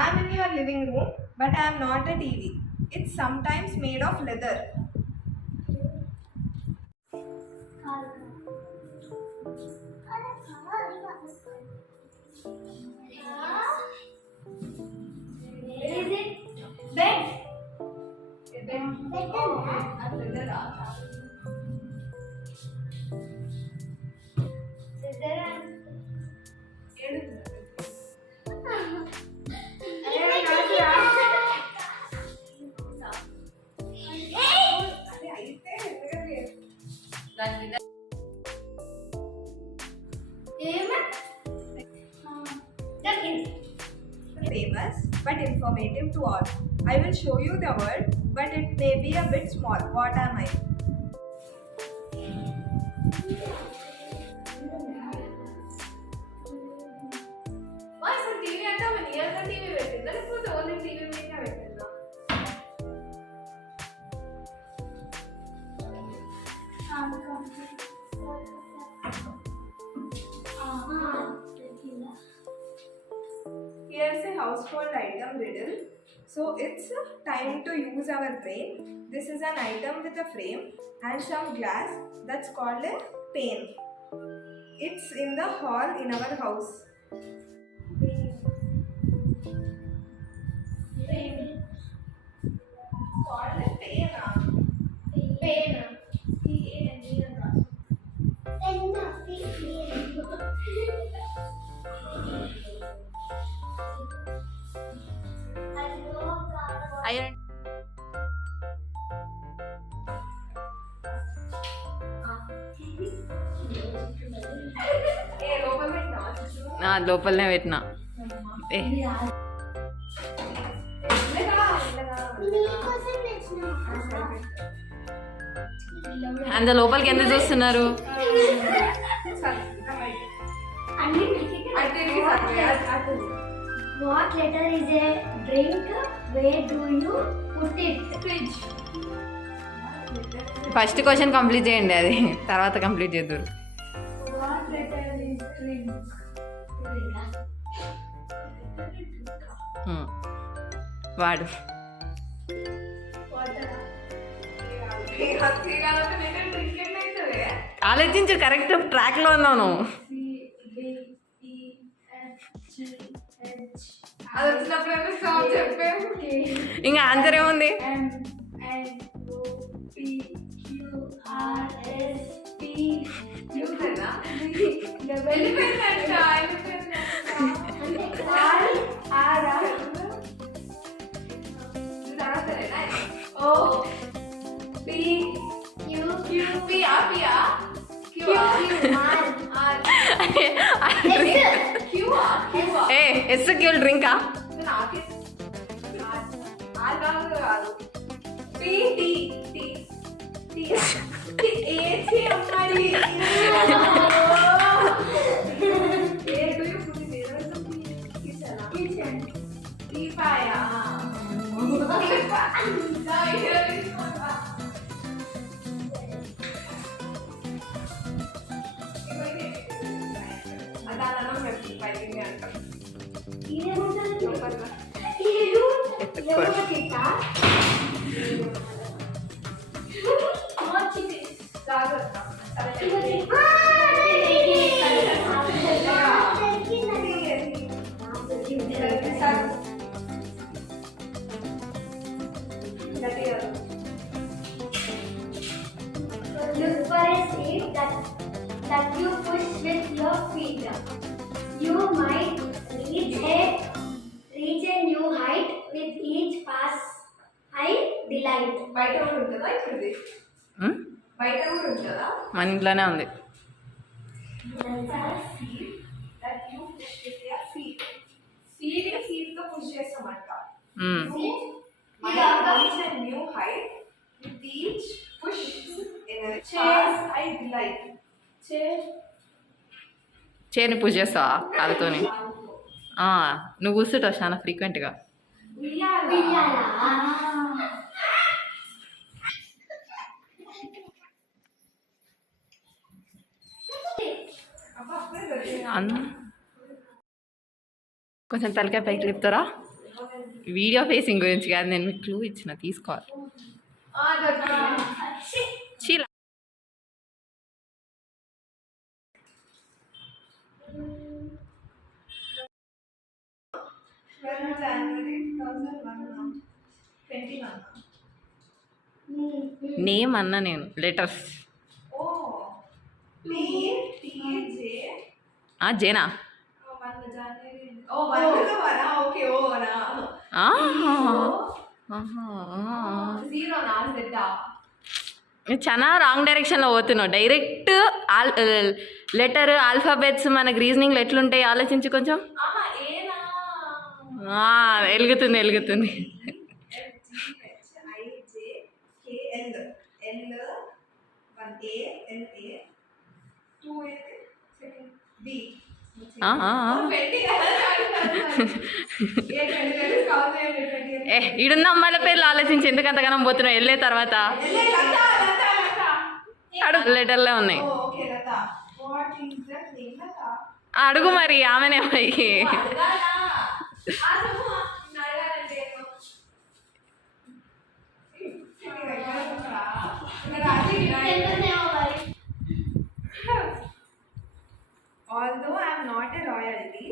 I'm in your living room, but I'm not a TV. It's sometimes made of leather. Is it bed? Bed. Is there an Famous but informative to all. I will show you the word, but it may be a bit small. What am I? TV అంటే ఆమె నియర్గా TV పెట్టిందా లేకపోతే only TV మీద పెట్టిందా? Here's a household item riddle. So it's time to use our brain. This is an item with a frame and some glass that's called a pane. It's in the hall in our house. Called a pane. Pain. Iron లోపలనే పెట్టినా అంత లోపలికి ఎందుకు చూస్తున్నారు? What letter is a drink? Where do you put it? Fridge. First question complete చేయండి, అది తర్వాత complete చేద్దారు. What letter is drink? వాడు ఆలోచించు, కరెక్ట్ ట్రాక్లో ఉన్నాను. ఇంకా ఆన్సర్ ఏముంది? ఏ ఎస్క్యూల్ డ్రింకా? Look for a seat that you push with your feet. You might reach a new height with each pass. I delight. బయట కూడా ఉంటుందా? ఇప్పుడు బయట కూడా ఉంటుందా? మన ఇంట్లోనే ఉంది. సీట్ తో పుష్ చేస్తామంట. New height with each push I delight. చైర్ని పుష్ చేస్తావా కాలుతోని? నువ్వు కూర్చుంటావు చాలా ఫ్రీక్వెంట్గా. కొంచెం తలకాయ పైకి లేపుతారా? వీడియో ఫేసింగ్ గురించి కాదు, నేను మీకు క్లూ ఇచ్చిన, తీసుకోవాలి. చీల. నేమ్ అన్నా నేను, లెటర్స్. జేనా? చాలా రాంగ్ డైరెక్షన్లో పోతున్నావు. డైరెక్ట్ లెటర్ ఆల్ఫాబెట్స్ మనకు రీజనింగ్లో ఎట్లుంటాయి ఆలోచించి కొంచెం. వెలుగుతుంది. ఈడున్న అమ్మాయిల పేర్లు ఆలోచించి ఎందుకు అంతగానం పోతున్నావు? వెళ్ళే తర్వాత అడుగు, లెటర్లే ఉన్నాయి. అడుగు మరి, ఆమెనే పైకి. Although I am not a royalty,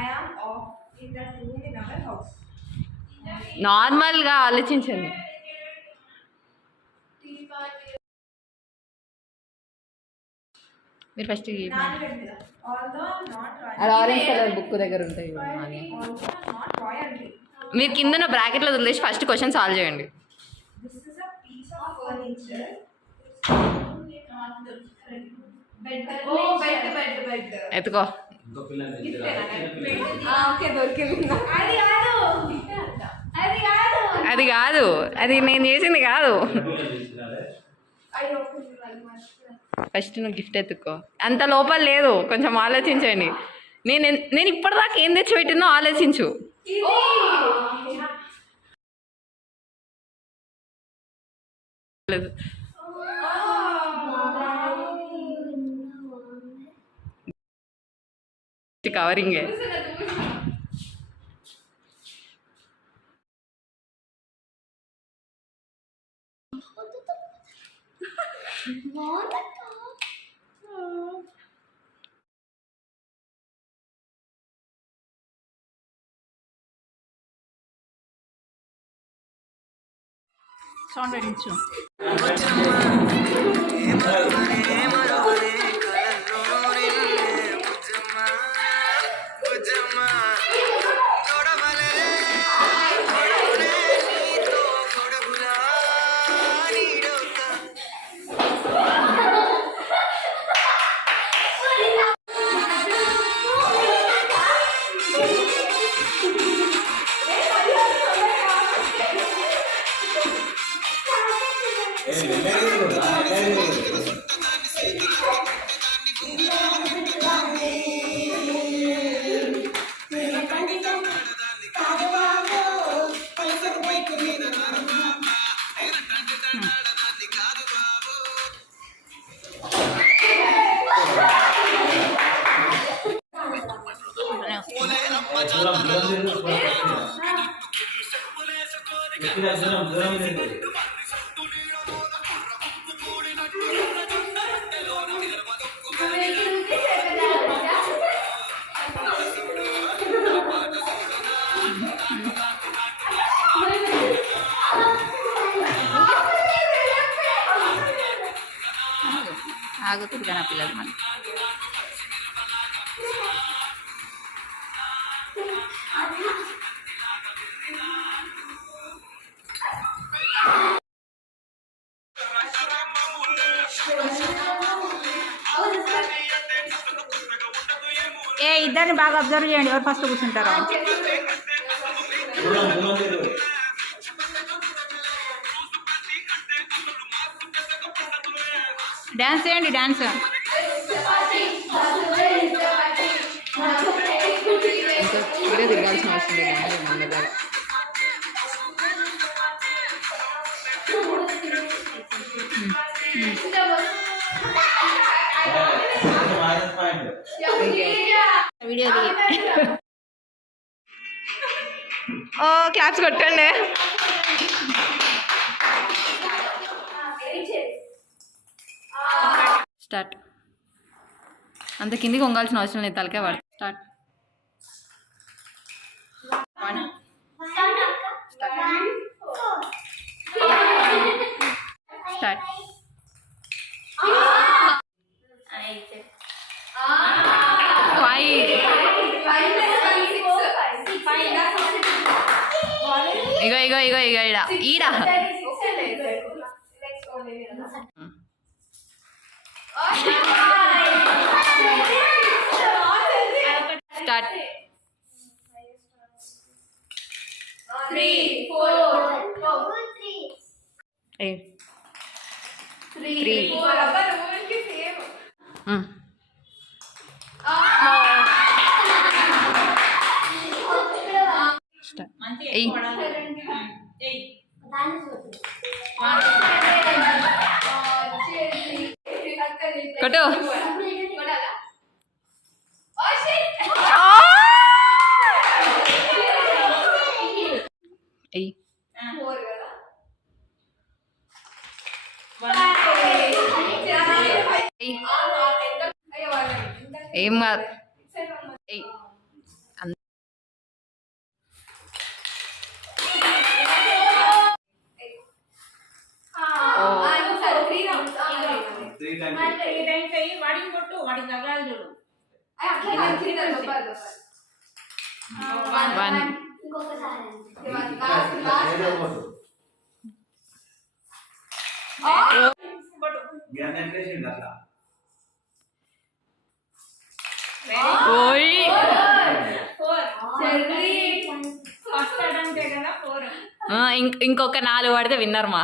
I am of in that room in our house. నార్మల్గా ఆలోచించండి. మీరు first Although I am not అది royalty, ఆరెంజ్ కలర్ బుక్ దగ్గర ఉంటాయి. although I am not royalty, మీరు కింద బ్రాకెట్లో వదిలేసి ఫస్ట్ క్వశ్చన్ సాల్వ్ చేయండి. this is a piece of furniture. Bed. ఎత్తుకో. అది కాదు, అది నేను చేసింది కాదు. ఫస్ట్ నువ్వు గిఫ్ట్ ఎత్తుకో. అంత లోపల లేదు, కొంచెం ఆలోచించండి. నేను ఇప్పటిదాకా ఏం తెచ్చిపెట్టిందో ఆలోచించు. కవరింగే. సౌండ్ పెట్టించు. ఆగుతుంది కానీ ఆ పిల్లలు మన ఇద్దరిని బాగా అబ్జర్వ్ చేయండి, ఎవరు ఫస్ట్ కూర్చుంటారో. డ్యాన్స్ చేయండి, డ్యాన్స్. తిరగాల్సిన అవసరం లేదు మన దగ్గర. వీడియో ఓ క్లాప్స్ కొట్టండి. స్టార్ట్. అంత కిందికి వంగాల్సిన అవసరం లేదు, తలకే వాడు. స్టార్ట్. స్టార్ట్. ఇగో ఇగో ఇగో ఇగో ఈడ ఈడ స్టార్ట్. 3 4 3 కొట్టు. ఏం కాదు. వాడికి కొట్టు, వాడికి తగలాలి చూడు. 1 ఓయ్. 4 ఇంకొక 4 పడితే విన్నర్ మా.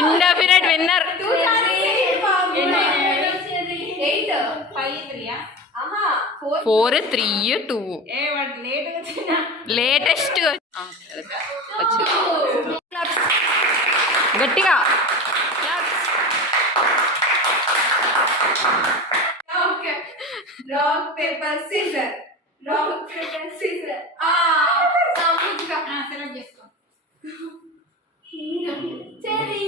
Indefinite winner. 4 3 2 లేటెస్ట్ గట్టిగా. Rock paper scissor. సెలెక్ట్ చేసుకో. చెరీ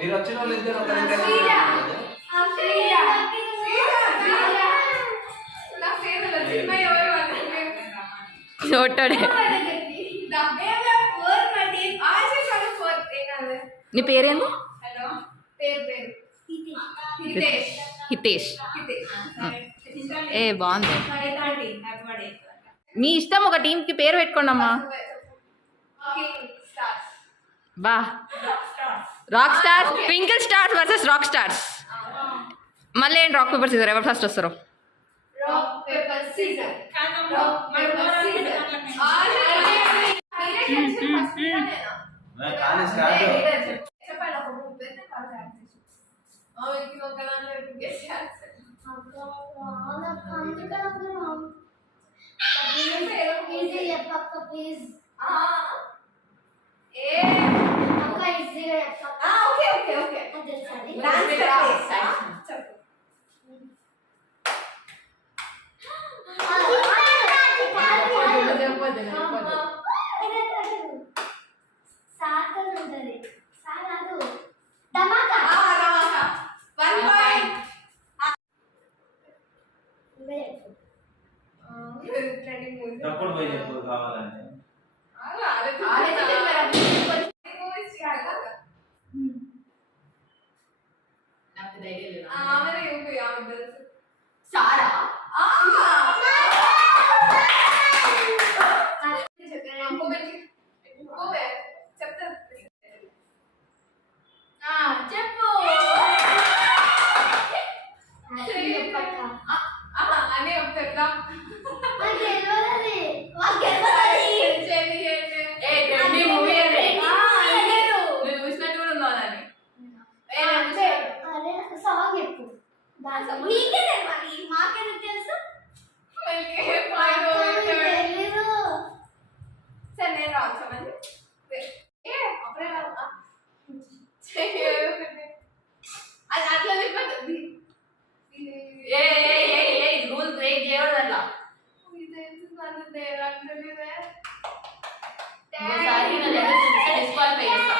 మీరు వచ్చిన వాళ్ళు ఇద్దరు నోటోడే. నీ పేరేంది? హితేష్. ఏ బాగుంది. మీ ఇష్టం, ఒక టీంకి పేరు పెట్టుకోండి అమ్మా. బా. Rock stars, twinkle stars versus rock stars. మళ్ళీ ఏంటి రాక్ పేపర్ సీజర్, ఎవరు ఫస్ట్ వస్తారు? తప్పుడు పోయి చెప్పు కావాలంటే. చెప్పు ఇంకోసారి నన్ను డిస్క్వాలిఫై చేస్తా.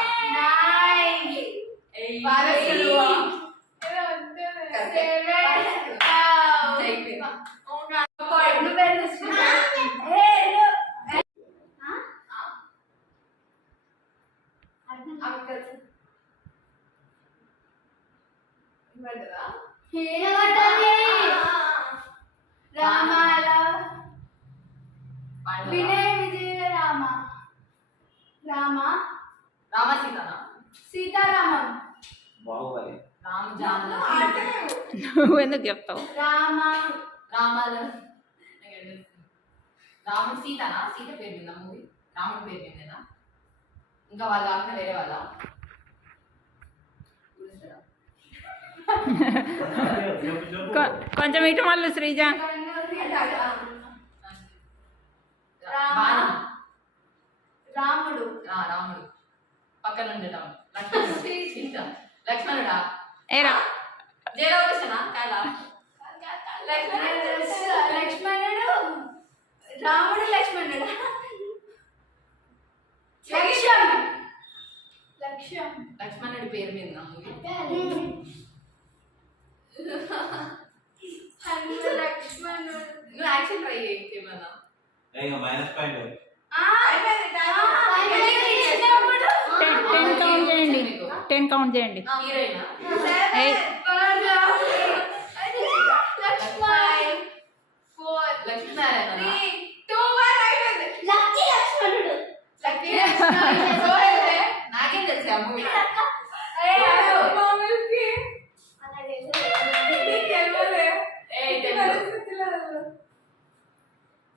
వినయ విజయ రామ రామ రామసీతనా? సీతారామం బాహుబలి. రామ్ జాన్ నువ్వు ఎందుకు చెప్తావు? రామ రామాలు రాముడు సీతనా? సీత పేరు మీద మూవీ రాముడు పేరు మీదేనా? ఇంకా వాళ్ళ కాకుండా వేరే వాళ్ళ కొంచెం ఇటు మళ్ళీ శ్రీజ. బాణం. రాముడు రాముడు పక్కన ఉండటం. లక్ష్మణుడు సీత. లక్ష్మణుడా? ఏరా జయరామకృష్ణ కాదా? లక్ష్మణుడు రాముడు లక్ష్మణుడు లక్ష్యం లక్ష్యం లక్ష్మణుడి పేరు మీద మూవీ లక్ష్మణుడు నువ్వు యాక్షన్ ట్రై చేయమన్నా. ఇంకా మైనస్ పాయింట్. 10 కౌంట్ చేయండి. 10 కౌంట్ చేయండి. హీరోయినా? లక్ష్మీనారాయణ. నాకేం తెలుసు ఆ మూవీ.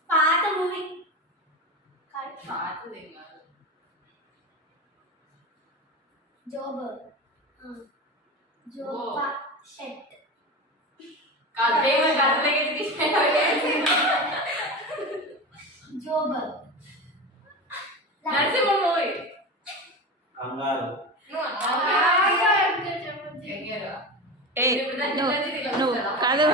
పాత మూవీ పాతదేం కాదు. జోబ్ జోబ్ షర్ట్ కాదు దేవుడు కథలకి తీసేయాలి. Job Narasimha movie. కంగారు. నువ్వు కాదు.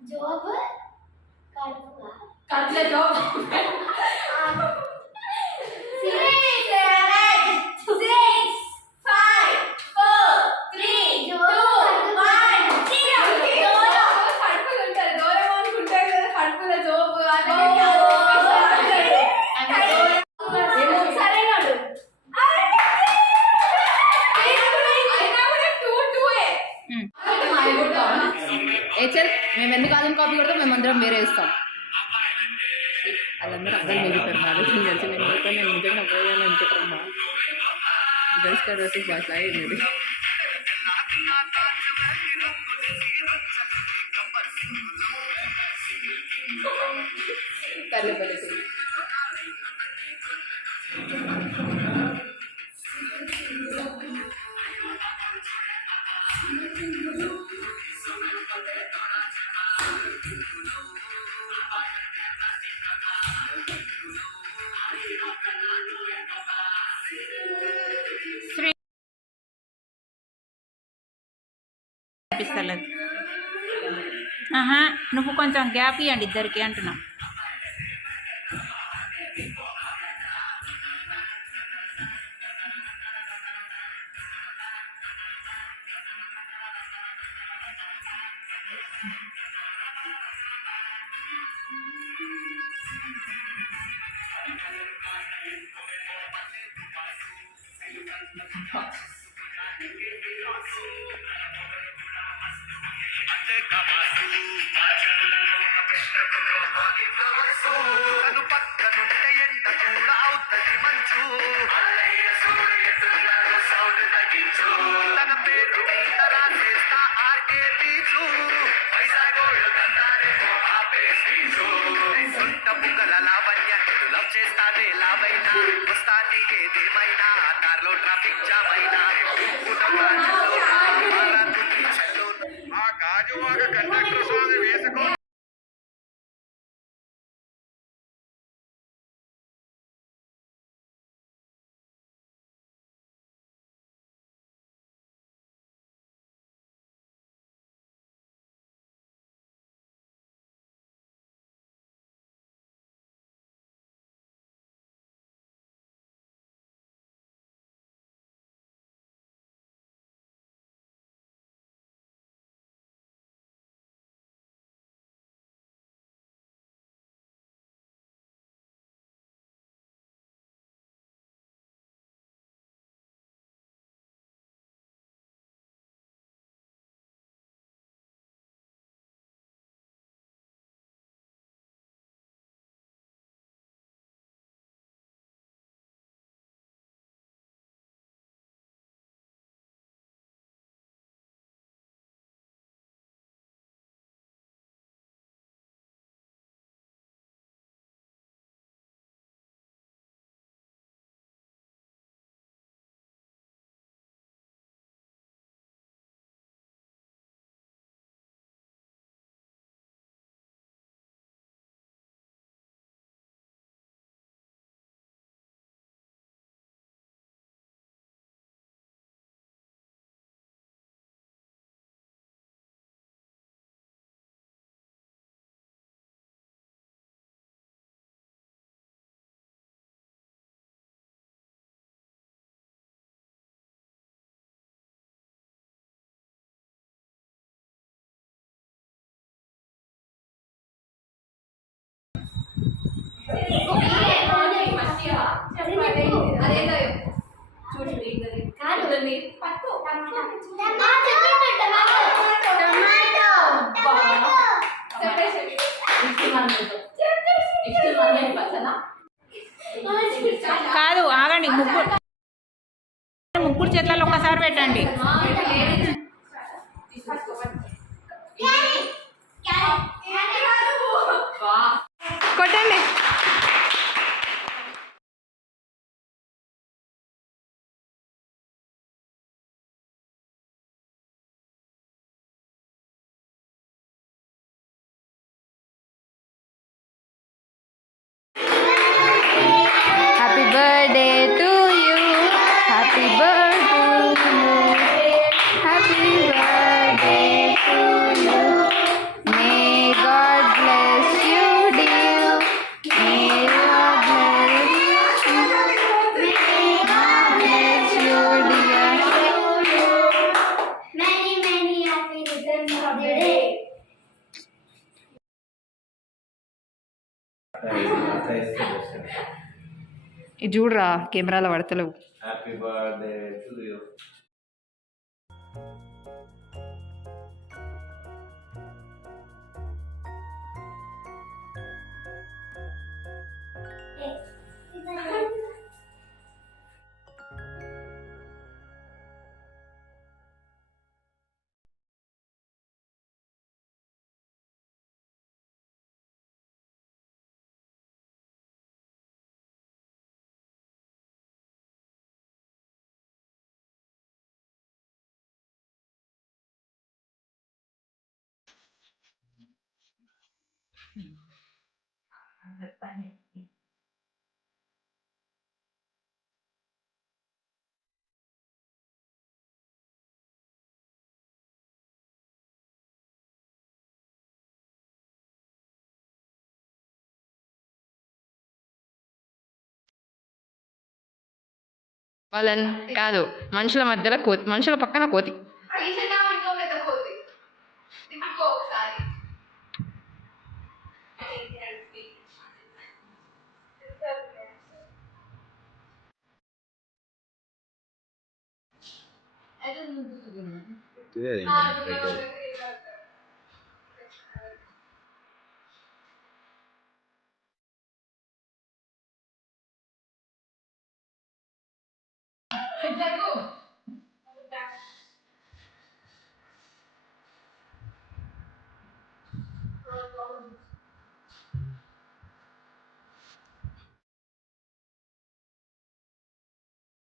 జోబ్ కడుపుగా కట్ల జాబ్. చల్ మేము ఎందుకు ఆలం కాపీ కొడతాం, మేమందరం వేరే ఇస్తాం. వాళ్ళందరూ అర్థం మిగుతారు మా ఆలోచన తెలిసి నేను మిగతా నేను నిజంగా పోయాను అనుకుంటారమ్మా. గర్ల్స్ కార్డ్ వర్సెస్ బాయ్స్ లాగా ఇది. కర్లేపల్లి అనిపిస్తలేదు. ఆహా, నువ్వు కొంచెం గ్యాప్ ఇవ్వండి ఇద్దరికి అంటున్నా. కను పక్కనుంటే ఎండ కూడా అవుతది మంచు. తన పేరు మీద రాసేస్తా ఆర్కే బీచు. వైజాగోళ్ళు తందారేమో ఆపే స్పీచు. సొంత బుగ్గల లావణ్య లవ్ చేస్తానే లావైనా వస్తానే ఏదేమైనా కార్లో ట్రాఫిక్ జామ్ అయినా ఆ గాజువాక కండక్టర్ స్వామి వేసుకో. కాదు ఆగండి, ముగ్గురు చేతులలో ఒకసారి పెట్టండి. కొట్టండి. Happy birthday to you, happy birthday to you, happy birthday to you. May God bless you dear, may God bless you dear. Many, many happy returns of the day. ఇది చూడరా, కెమెరాలో పడతలేవు. Happy birthday to you. వాళ్ళని కాదు, మనుషుల మధ్యలో కోతి, మనుషుల పక్కన కోతి.